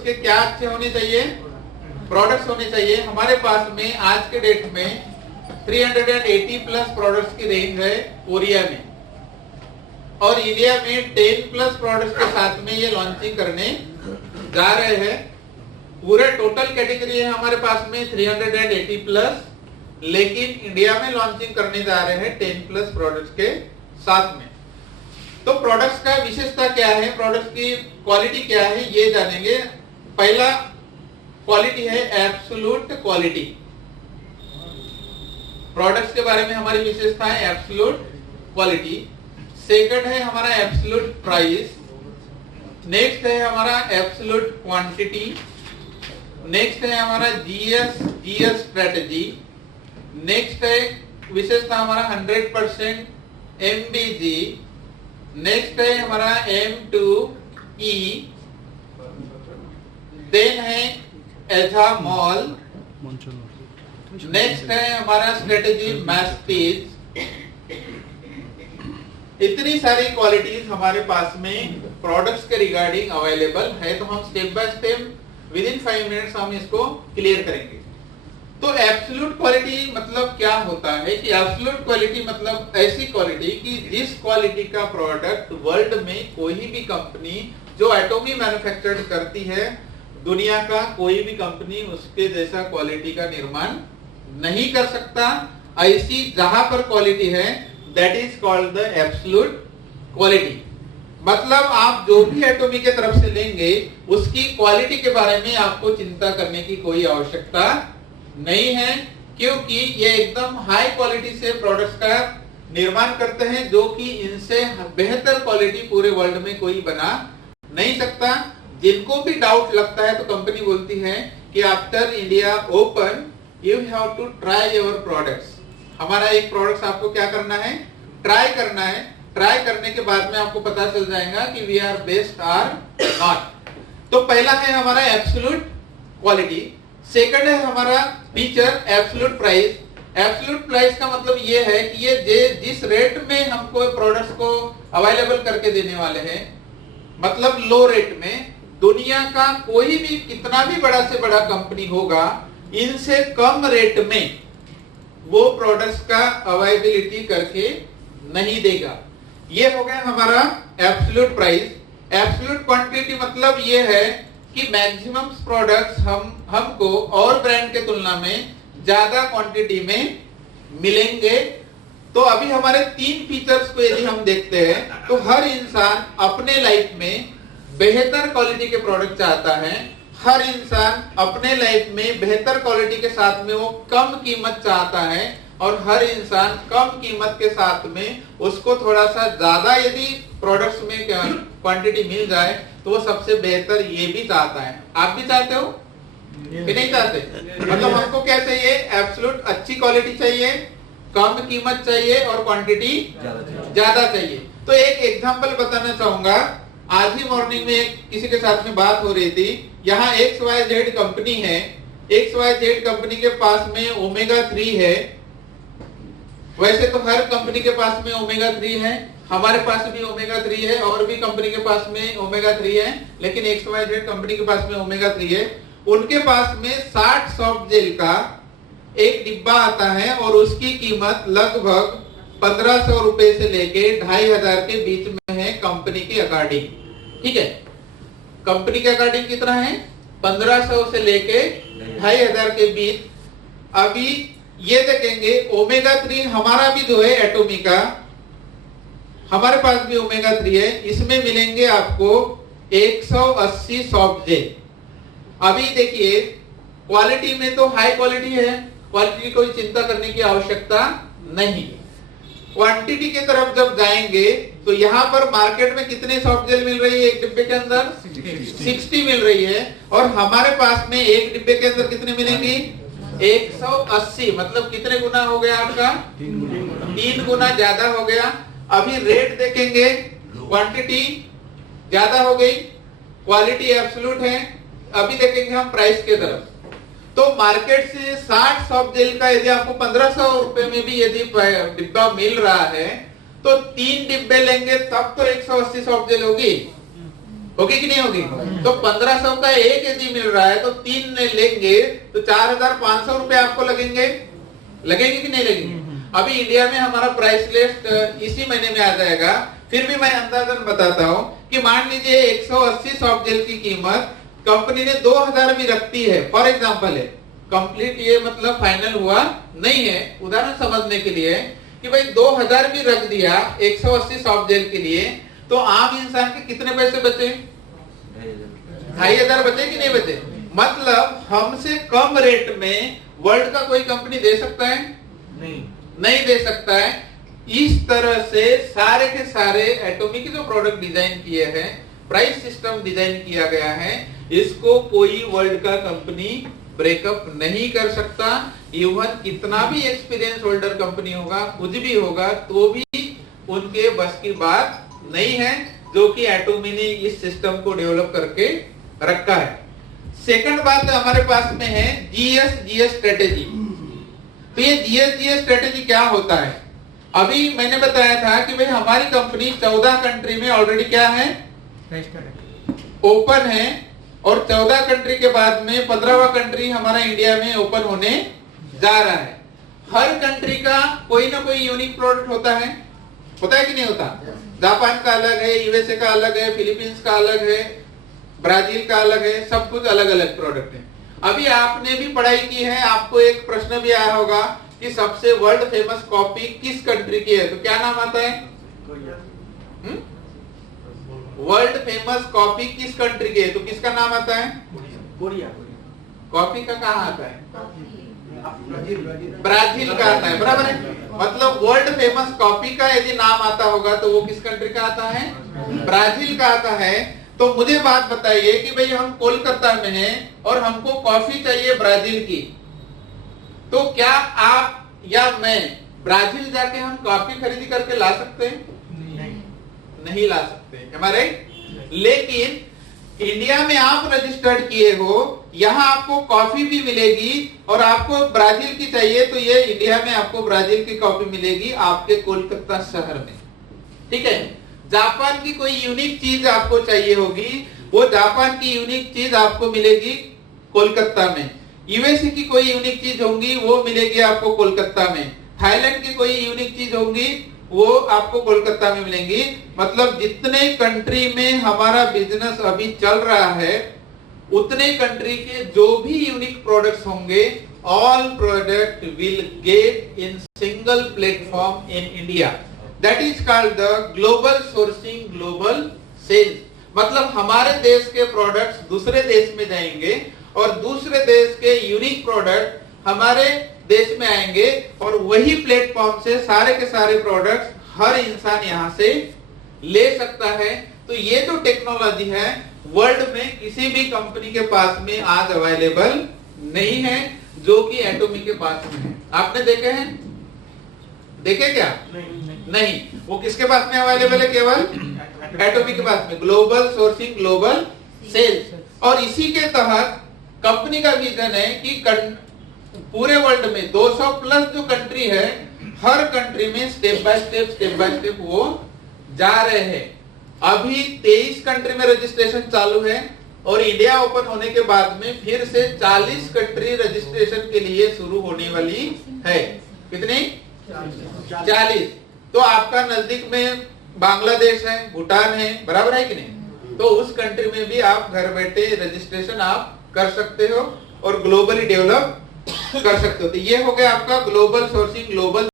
के क्या अच्छे होने चाहिए, प्रोडक्ट्स होने चाहिए। हमारे पास में आज के डेट में 380 प्लस प्रोडक्ट्स की रेंज है कोरिया में, और इंडिया में 10 प्लस प्रोडक्ट्स के साथ में ये लॉन्चिंग करने जा रहे हैं। पूरे टोटल कैटेगरी है हमारे पास में 380 प्लस, लेकिन इंडिया में लॉन्चिंग करने जा रहे हैं 10 प्लस प्रोडक्ट्स के साथ में। तो प्रोडक्ट्स का विशेषता क्या है, प्रोडक्ट्स की क्वालिटी क्या है, ये जानेंगे। पहला क्वालिटी है एब्सोल्यूट क्वालिटी। प्रोडक्ट्स के बारे में हमारी विशेषता है एब्सोल्यूट क्वालिटी। सेकंड है हमारा एब्सोल्यूट प्राइस। नेक्स्ट है हमारा एब्सोल्यूट क्वांटिटी। नेक्स्ट है हमारा जीएस स्ट्रेटजी। नेक्स्ट है विशेषता हमारा 100% एमबीजी। नेक्स्ट है हमारा M2E। देन है एथामॉल। नेक्स्ट है हमारा स्ट्रेटजी मैस्टीज। इतनी सारी क्वालिटीज हमारे पास में प्रोडक्ट्स के रिगार्डिंग अवेलेबल है। तो हम step by step with in 5 minutes हम इसको क्लियर करेंगे। तो एब्सोल्यूट क्वालिटी मतलब क्या होता है कि एब्सोल्यूट क्वालिटी मतलब ऐसी क्वालिटी कि जिस क्वालिटी का प्रोडक्ट वर्ल्ड में कोई भी कंपनी जो एटॉमी मैन्युफैक्चर्ड करती है, दुनिया का कोई भी कंपनी उसके जैसा क्वालिटी का निर्माण नहीं कर सकता। ऐसी जहां पर क्वालिटी है that is called the absolute quality. मतलब आप जो भी एटॉमी के तरफ से लेंगे उसकी क्वालिटी के बारे में आपको चिंता करने की कोई आवश्यकता नहीं है, क्योंकि ये एकदम हाई क्वालिटी से प्रोडक्ट्स का निर्माण करते हैं जो कि इनसे बेहतर क्वालिटी पूरे वर्ल्ड में कोई बना नहीं सकता। जिनको भी डाउट लगता है तो कंपनी बोलती है कि after India open you have to try your products. हमारा एक प्रोडक्ट्स आपको क्या करना है, ट्राई करना है। ट्राई करने के बाद में आपको पता चल जाएगा कि we are best or not. तो पहला है हमारा एब्सोल्यूट क्वालिटी। सेकंड है हमारा feature absolute price. Absolute price का मतलब ये है कि ये जिस रेट में हमको प्रोडक्ट्स को अवेलेबल करके देने वाले हैं, मतलब लो रेट में, दुनिया का कोई भी कितना भी बड़ा से बड़ा कंपनी होगा इनसे कम रेट में वो प्रोडक्ट्स का अवेलेबिलिटी करके नहीं देगा। ये हो गया हमारा एब्सोल्यूट प्राइस। एब्सोल्यूट क्वांटिटी मतलब ये है कि मैक्सिमम प्रोडक्ट्स हमको और ब्रांड के तुलना में ज्यादा क्वांटिटी में मिलेंगे। तो अभी हमारे 3 फीचर्स को यदि हम देखते हैं तो हर इंसान अपने लाइफ में बेहतर क्वालिटी के प्रोडक्ट चाहता है। हर इंसान अपने लाइफ में बेहतर क्वालिटी के साथ में वो कम कीमत चाहता है, और हर इंसान कम कीमत के साथ में उसको थोड़ा सा ज्यादा यदि प्रोडक्ट्स में क्वांटिटी मिल जाए तो वो सबसे बेहतर ये भी चाहता है। आप भी चाहते हो कि नहीं चाहते? मतलब हमको क्या चाहिए, एब्सोल्यूट अच्छी क्वालिटी चाहिए, कम कीमत चाहिए और क्वांटिटी ज्यादा चाहिए। तो एक एग्जांपल बताना चाहूंगा। आज ही मॉर्निंग में किसी के साथ में बात हो रही थी। यहाँ XYZ कंपनी है। XYZ कंपनी के पास में ओमेगा 3 है। वैसे तो हर कंपनी के पास में ओमेगा 3 है, हमारे पास भी ओमेगा 3 है, और भी कंपनी के पास में ओमेगा 3 है, लेकिन XYZ कंपनी के पास में ओमेगा 3 है। उनके पास में 60 सॉफ्ट जेल का एक डिब्बा आता है और उसकी कीमत लगभग 1500 रुपए से लेके 2500 के बीच में है कंपनी के अकॉर्डिंग। ठीक है, कंपनी के अकॉर्डिंग कितना है, 1500 से लेके 2500 के बीच। अभी ये देखेंगे ओमेगा 3 हमारा भी जो है एटॉमी का, हमारे पास भी ओमेगा 3 है। इसमें मिलेंगे आपको 180 सॉफ्ट जेल। अभी देखिए क्वालिटी में तो हाई क्वालिटी है, क्वालिटी की कोई चिंता करने की आवश्यकता नहीं। क्वांटिटी की तरफ जब जाएंगे तो यहाँ पर मार्केट में कितने सॉफ्ट जेल मिल रही है एक डिब्बे के अंदर, 60 मिल रही है, और हमारे पास में एक डिब्बे के अंदर कितने मिलेंगी, 180। मतलब कितने गुना हो गया आपका, 3 गुना ज्यादा हो गया। अभी रेट देखेंगे, क्वांटिटी ज्यादा हो गई, क्वालिटी एब्सोल्यूट है। अभी देखेंगे हम प्राइस के तरफ। तो मार्केट से 60 सॉफ्ट जेल का यदि आपको 1500 रुपए में भी यदि डिब्बा मिल रहा है तो 3 डिब्बे लेंगे तब तो 180 सॉफ्ट जेल होगी। होगी कि नहीं होगी? तो 1500 का एक यदि मिल रहा है तो 3 लेंगे तो 4500 रुपए आपको लगेंगे कि नहीं लगेंगे? अभी इंडिया में हमारा प्राइस लिस्ट इसी महीने में आ जाएगा, फिर भी मैं अंदाजन बताता हूं कि मान लीजिए 180 सॉफ्ट जेल की कीमत कंपनी ने 2000 भी रखती है, फॉर एग्जांपल है, कंप्लीट ये मतलब फाइनल हुआ नहीं है, उदाहरण समझने के लिए कि भाई 2000 भी रख दिया 180 सॉफ्ट जेल के लिए, तो आम इंसान के कितने पैसे बचे? 2500 बचे कि नहीं बचे? मतलब हमसे कम रेट में वर्ल्ड का कोई कंपनी दे सकता है? नहीं दे सकता है। इस तरह से सारे के सारे एटॉमिक जो प्रोडक्ट डिजाइन किए हैं, प्राइस सिस्टम डिजाइन किया गया है, इसको कोई वर्ल्ड का कंपनी ब्रेकअप नहीं कर सकता। इवन कितना भी एक्सपीरियंस होल्डर कंपनी होगा, कुछ भी होगा, तो भी उनके बस की बात नहीं है, जो कि एटॉमी ने इस सिस्टम को डेवलप करके रखा है। सेकंड बात हमारे पास में है जीएस स्ट्रेटेजी। तो ये जीएस स्ट्रेटेजी क्या होता है? अभी मैंने बताया था कि भाई हमारी कंपनी 14 कंट्री में ऑलरेडी क्या है, ओपन है, और 14 कंट्री के बाद में 15वां कंट्री हमारा इंडिया में ओपन होने जा रहा है। हर कंट्री का कोई ना कोई यूनिक प्रोडक्ट होता है कि नहीं होता? जापान का अलग है, यूएसए का अलग है, फिलीपींस का अलग है, ब्राजील का अलग है, सब कुछ अलग अलग प्रोडक्ट है। अभी आपने भी पढ़ाई की है, आपको एक प्रश्न भी आया होगा कि सबसे वर्ल्ड फेमस कॉफी किस कंट्री की है, तो क्या नाम आता है? वर्ल्ड फेमस कॉफी किस कंट्री की है, तो किसका नाम आता है? कॉफी का कहाँ आता है? ब्राजील का आता है, बराबर है। मतलब वर्ल्ड फेमस कॉफी का यदि नाम आता होगा तो वो किस कंट्री का आता है? ब्राजील का आता है। तो मुझे बात बताइए कि भाई हम कोलकाता में हैं और हमको कॉफी चाहिए ब्राजील की, तो क्या आप या मैं ब्राजील जाके हम कॉफी खरीदी करके ला सकते हैं? नहीं ला सकते, हमारे। लेकिन इंडिया में आप रजिस्टर्ड किए हो, यहाँ आपको कॉफी भी मिलेगी, और आपको ब्राजील की चाहिए तो ये इंडिया में आपको ब्राजील की कॉफी मिलेगी आपके कोलकाता शहर में, ठीक है। जापान की कोई यूनिक चीज आपको चाहिए होगी, वो जापान की यूनिक चीज आपको मिलेगी कोलकाता में। यूएसए की कोई यूनिक चीज होगी वो मिलेगी आपको कोलकाता में। थाईलैंड की कोई यूनिक चीज होगी वो आपको कोलकाता में मिलेंगी। मतलब जितने कंट्री में हमारा बिजनेस अभी चल रहा है, उतने कंट्री के जो भी यूनिक प्रोडक्ट्स होंगे, all product will get in single platform in India. That is called the global sourcing, global sales. मतलब हमारे देश के प्रोडक्ट्स दूसरे देश में जाएंगे और दूसरे देश के यूनिक प्रोडक्ट हमारे देश में आएंगे, और वही प्लेटफॉर्म से सारे के सारे प्रोडक्ट्स हर इंसान यहां से ले सकता है। तो ये जो टेक्नोलॉजी है वर्ल्ड में किसी भी कंपनी के पास में आज अवेलेबल नहीं है, जो कि एटॉमी के पास में है। आपने देखे हैं? देखे क्या? नहीं। वो किसके पास में अवेलेबल है? केवल एटॉमी के पास में। Global sourcing, global sales. और इसी के तहत कंपनी का विजन है कि पूरे वर्ल्ड में 200 प्लस जो कंट्री है, हर कंट्री में स्टेप बाय स्टेप वो जा रहे हैं। अभी 23 कंट्री में रजिस्ट्रेशन चालू है, और इंडिया ओपन होने के बाद में फिर से 40 कंट्री रजिस्ट्रेशन के लिए शुरू होने वाली है। कितनी? 40। तो आपका नजदीक में बांग्लादेश है, भूटान है, बराबर है कि नहीं? तो उस कंट्री में भी आप घर बैठे रजिस्ट्रेशन आप कर सकते हो और ग्लोबली डेवलप कर सकते हो। तो ये हो गया आपका ग्लोबल सोर्सिंग, ग्लोबल